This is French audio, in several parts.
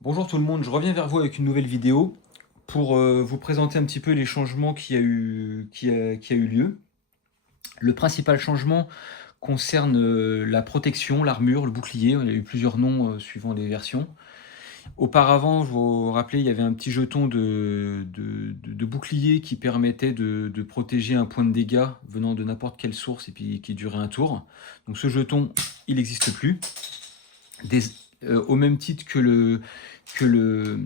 Bonjour tout le monde, je reviens vers vous avec une nouvelle vidéo pour vous présenter un petit peu les changements qui a eu lieu. Le principal changement concerne la protection, l'armure, le bouclier. Il y a eu plusieurs noms suivant les versions. Auparavant, je vous rappelez, il y avait un petit jeton de bouclier qui permettait de protéger un point de dégâts venant de n'importe quelle source et puis qui durait un tour. Donc ce jeton, il n'existe plus. Des, au même titre que le, que le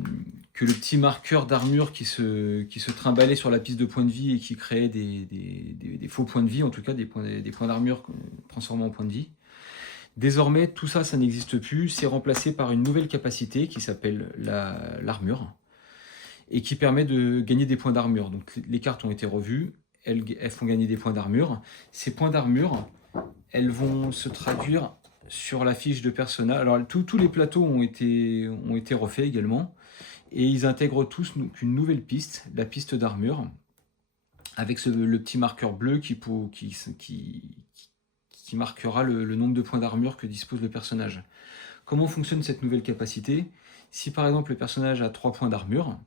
petit marqueur d'armure qui se trimballait sur la piste de points de vie et qui créait des faux points de vie, en tout cas des points d'armure transformés en points de vie. Désormais, tout ça, ça n'existe plus. C'est remplacé par une nouvelle capacité qui s'appelle l'armure et qui permet de gagner des points d'armure. Donc les cartes ont été revues, elles font gagner des points d'armure. Ces points d'armure, elles vont se traduire sur la fiche de personnage. Alors tous les plateaux ont été refaits également, et ils intègrent tous une nouvelle piste, la piste d'armure, avec le petit marqueur bleu qui marquera le nombre de points d'armure que dispose le personnage. Comment fonctionne cette nouvelle capacité? Si par exemple le personnage a 3 points d'armure,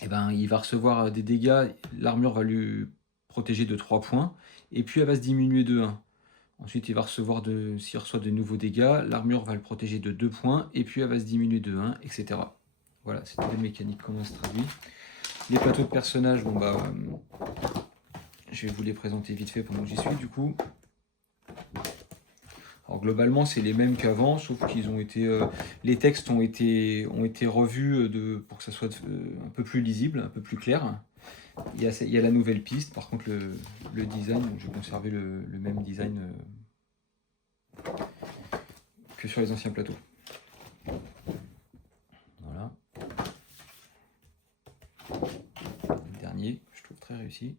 eh ben, il va recevoir des dégâts, l'armure va lui protéger de 3 points, et puis elle va se diminuer de 1. Ensuite, s'il reçoit de nouveaux dégâts, l'armure va le protéger de 2 points, et puis elle va se diminuer de 1, etc. Voilà, c'est une mécanique, comment ça se traduit. Les plateaux de personnages, bon bah, je vais vous les présenter vite fait pendant que j'y suis du coup. Alors globalement, c'est les mêmes qu'avant, sauf qu'ils ont été, les textes ont été revus pour que ça soit un peu plus lisible, un peu plus clair. Il y a la nouvelle piste, par contre le design, donc j'ai conservé le même design que sur les anciens plateaux. Voilà. Le dernier, je trouve très réussi.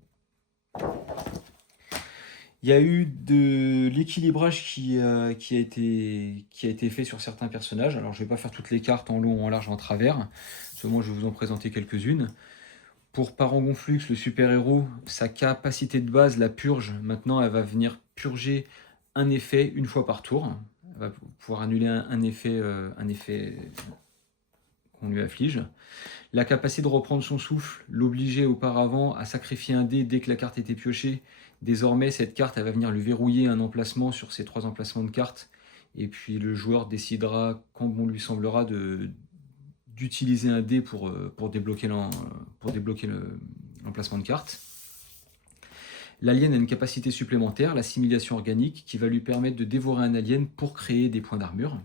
Il y a eu de l'équilibrage qui a été fait sur certains personnages. Alors je ne vais pas faire toutes les cartes en long, en large, en travers. Seulement je vais vous en présenter quelques-unes. Pour Parangonflux, le super-héros, sa capacité de base, la purge, maintenant elle va venir purger un effet une fois par tour. Elle va pouvoir annuler un effet qu'on lui afflige. La capacité de reprendre son souffle l'obligeait auparavant à sacrifier un dé dès que la carte était piochée. Désormais, cette carte elle va venir lui verrouiller un emplacement sur ses 3 emplacements de cartes. Et puis le joueur décidera, quand bon lui semblera, d'utiliser un dé pour débloquer l'emplacement de carte. L'alien a une capacité supplémentaire, l'assimilation organique, qui va lui permettre de dévorer un alien pour créer des points d'armure.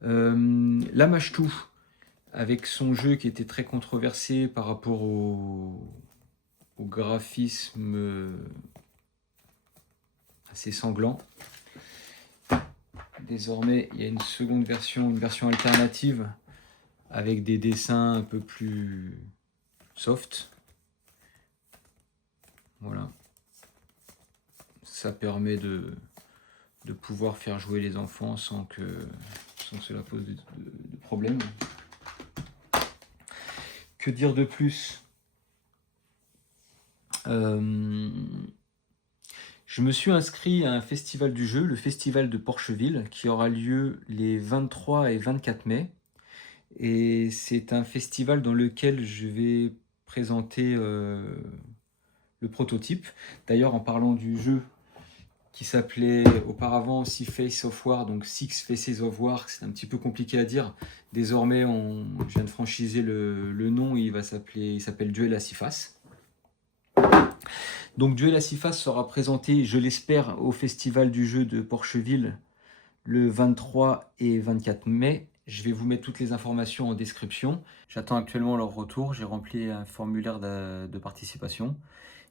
La Mashtu, avec son jeu qui était très controversé par rapport au graphisme assez sanglant. Désormais, il y a une seconde version, une version alternative, avec des dessins un peu plus soft. Voilà. Ça permet de pouvoir faire jouer les enfants sans que cela pose de problème. Que dire de plus? Je me suis inscrit à un festival du jeu, le festival de Porcheville, qui aura lieu les 23 et 24 mai. Et c'est un festival dans lequel je vais présenter le prototype. D'ailleurs, en parlant du jeu qui s'appelait auparavant Six Faces of War, donc Six Faces of War, c'est un petit peu compliqué à dire. Désormais, je viens de franchiser le nom, il s'appelle Duel à Six Faces. Donc Duel à Six Faces sera présenté, je l'espère, au festival du jeu de Porcheville le 23 et 24 mai. Je vais vous mettre toutes les informations en description. J'attends actuellement leur retour. J'ai rempli un formulaire de participation.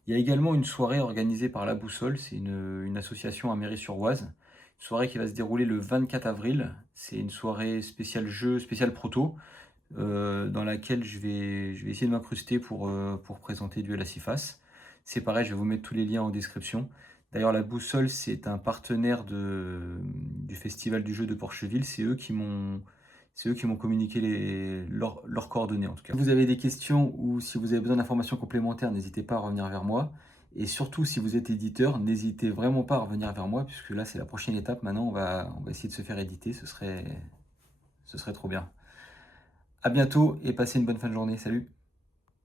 Il y a également une soirée organisée par La Boussole. C'est une association à Méry-sur-Oise. Une soirée qui va se dérouler le 24 avril. C'est une soirée spéciale jeu, spéciale proto, dans laquelle je vais essayer de m'incruster pour présenter Duel à Six Faces. C'est pareil, je vais vous mettre tous les liens en description. D'ailleurs, La Boussole, c'est un partenaire du Festival du jeu de Porcheville. C'est eux qui m'ont communiqué leurs coordonnées, en tout cas. Si vous avez des questions ou si vous avez besoin d'informations complémentaires, n'hésitez pas à revenir vers moi. Et surtout, si vous êtes éditeur, n'hésitez vraiment pas à revenir vers moi, puisque là, c'est la prochaine étape. Maintenant, on va essayer de se faire éditer. Ce serait Ce serait trop bien. À bientôt et passez une bonne fin de journée. Salut!